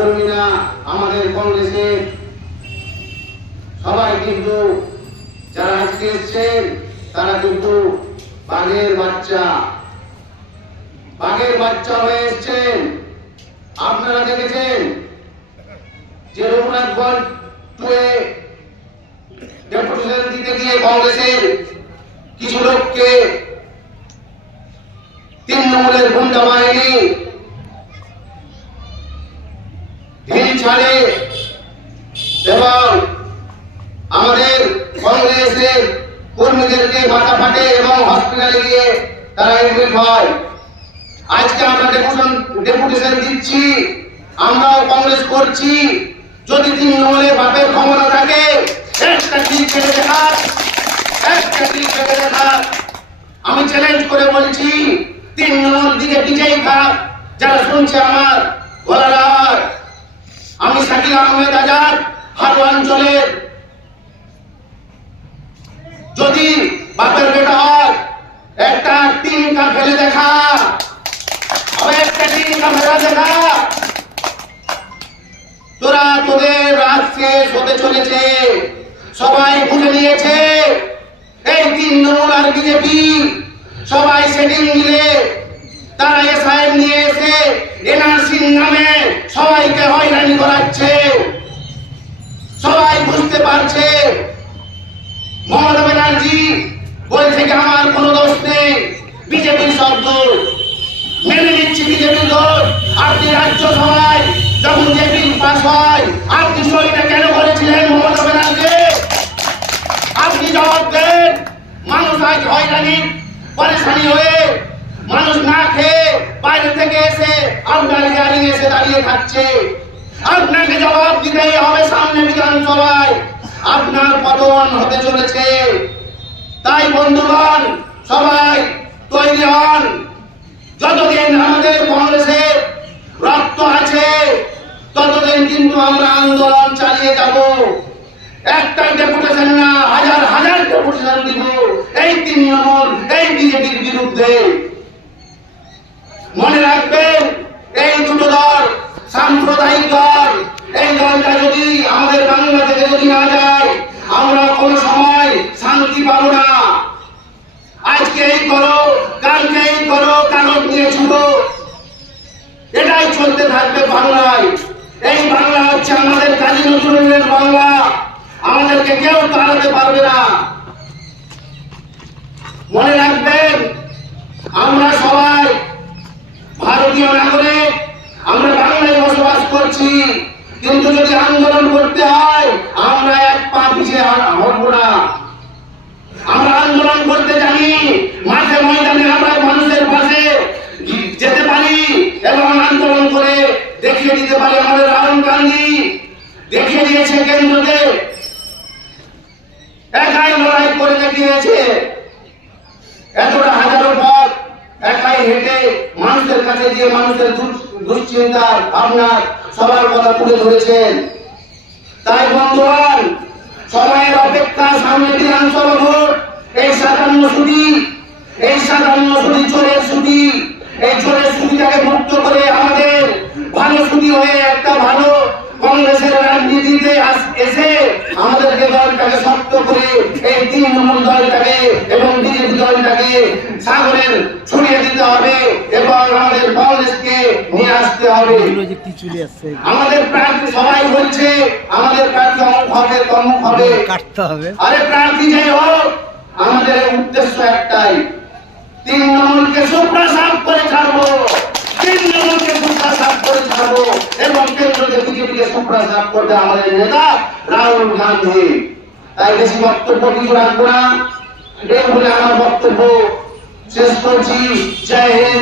কর্মীরা আমাদের কংগ্রেসের সবাই কিন্তু যারা আজকে এসছেন তারা কিন্তু বাঘের বাচ্চা হয়ে এসছেন। আপনারা দেখেছেন যে রঘুনাথগঞ্জ ডেপুটেশন দিতে গিয়ে কংগ্রেসের কিছু লোককে তৃণমূলের গুন্ডা বাহিনী ঢিল ছাড়ে এবং আমাদের কংগ্রেসের কর্মীদেরকে মাথা ফাটে এবং হসপিটালে গিয়ে তারা এডমিট হয়। আজকে আমরা ডেপুটেশন দিচ্ছি, আমরাও কংগ্রেস করছি। যদি তৃণমূলের বাপের ক্ষমতা থাকে একটা ক্লিক করে দেখান, আমি চ্যালেঞ্জ করে বলছি তৃণমূল দিকে পিছিয়ে থাক। যারা শুনছে আমার গলার আওয়াজ, আমি শাকিল আহমেদ আজাদ হারু অঞ্চলের, যদি বাপের বেটা হয় একটা টিনকা ফেলে দেখা, একটা টিনকা ফেলে দেখা। তোরা তোদের রাত শেষ হতে চলেছে, সবাই বুঝে নিয়েছে এই তৃণমূল আর বিজেপি সবাই সেটিং মিলে তারা এসআইএম নিয়ে এসে এনআরসির নামে সবাইকে হয়রানি করাচ্ছে। সবাই বুঝতে পারছে মমতা ব্যানার্জি বলছে কি আমার কোনো দোষ নেই, বিজেপির সব দোষ। মেনে নিচ্ছি বিজেপির দোষ। আপনি রাজ্যসভায় যখন যে বিল পাস হয় আপনি সইটা কেন করেছিলেন মমতা ব্যানার্জি? আপনি জবাব দেন। মানুষ আজ হয়রানি পরেশানি হয়ে মানুষ না খেয়ে বাইরে থেকে এসে আপনার গাড়ি এসে দাঁড়িয়ে খাচ্ছে। আপনাকে জবাব দিতেই হবে সামনে বিধানসভায়, আপনার পতন হতে চলেছে। তাই বন্ধুগণ সবাই তৈরি হন। যতদিন আমাদের কংগ্রেসের রক্ত আছে ততদিন কিন্তু আমরা আন্দোলন চালিয়ে যাব। একটা ডেপুটেশন না, হাজার হাজার ডেপুটেশন দিব এই তৃণমূল এই বিজেপির বিরুদ্ধে। মনে রাখবেন এই দুটো দল সাম্প্রদায়িক দল। এই দলটা যদি আমাদের বাংলা থেকে যদি না যায় আমরা কোনো সময় শান্তি পাবো না। আজকে এই করো, কালকে এই করো, কাগজ নিয়ে ছুটো, এটাই চলতে থাকবে বাংলায়। এই বাংলা হচ্ছে আমাদের কাজী নজরুলের বাংলা, আমাদেরকে কেউ তাড়াতে পারবে না। মনে রাখবেন আমরা সবাই ভারতীয় নাগরিক, আমরা বাংলায় বসবাস করছি, কিন্তু যদি আন্দোলন করতে হয় আমরা এক পা পিছিয়ে হটবো না। আমরা আন্দোলন করতে জানি, মাঠে ময়দানে আমরা মানুষের পাশে যেতে পারি এবং আন্দোলন করে দেখিয়ে দিতে পারি। আমাদের রাহুল গান্ধী দেখিয়ে দিয়েছে, কেন্দ্রতে একাই লড়াই করে দেখিয়েছে। এতটা হাজারো পথ একাই হেঁটে মানুষের কাছে গিয়ে মানুষের দুশ্চিন্তা ভাবনার সবার কথা তুলে ধরেছেন। তাই বন্ধুগণ সময়ের অপেক্ষা, সামনে বিধানসভা ভোট, এই 57 সুদি চোরের সুদি, এই চোরের সুদিটাকে মুক্ত করে আমাদের ভালো সুদি হয়ে একটা ভালো কংগ্রেসের রাজনীতিতে এসে আমাদেরকে দলটাকে শক্ত করে এই তৃণমূল দলটাকে এবং বিজেপি দলটাকে সাগরের ছড়িয়ে দিতে হবে এবং আমাদের কংগ্রেসকে নিয়ে আসতে হবে। আমাদের প্রার্থী সবাই বলছে আমাদের প্রার্থী অমুক হবে তমুক হবে, কাটতে হবে। আরে প্রার্থী যাই হোক, আমাদের উদ্দেশ্য একটাই, তৃণমূলকে সুপ্রা সাফ করে ছাড়বো, তৃণমূলকে সুপ্রা সাফ করে ছাড়বো এবং কেন্দ্রকে বিজেপিকে সুপ্রা সাফ করবে আমাদের নেতা রাহুল গান্ধী। তাই বেশি বক্তব্য কিছু রাখবো না, এই বলে আমার বক্তব্য শেষ করছি। জয় হিন্দ।